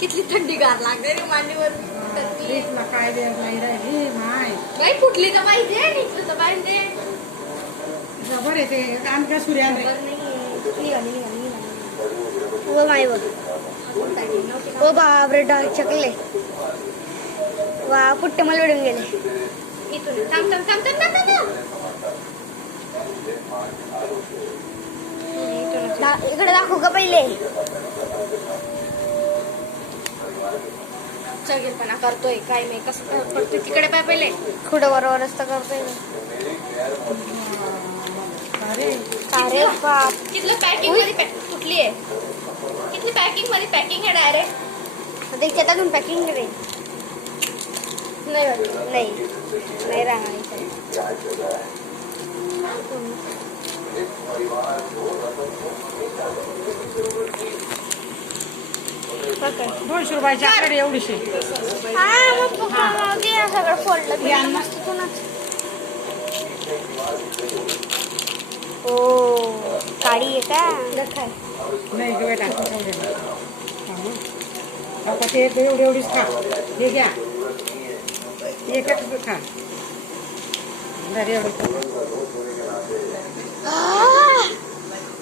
कितली थंडीगार लागते रे मांडीवर. काय वेळ नाही राहिली माय बाई फुटली तर पाहिजे निघलं तर पाहिजे. जबर आहे ते काम का सूर्या ओ माय ओ बापरे डाग चकले वा पुट्टे मला उडून गेले. इथून थांब थांब थांब थांब थांब थांब. इकडे दाखवू का पहिले. चगेलपणा करतोय काय मी कसं करतोय तिकडे पाय पहिले. कुठं बरोबर रस्ता करतोय. अरे बाप कितलं पॅकिंग मध्ये कुठली आहे. कितली पॅकिंग मध्ये पॅकिंग आहे डायरेक्ट. त्याच्यातून पॅकिंग करेल नाही वाटत. नाही राहणार इथे. ₹200 आकडे एवढीशी सगळं फोडलं ओ काळी आहे का नाही ग बेटा ते एवढीच खा. हे घ्या एकच खा.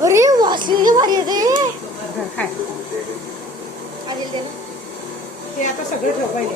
अरे वासली भारी येते. खाय आदिल दे ना. ते आता सगळं ठेव पहिले.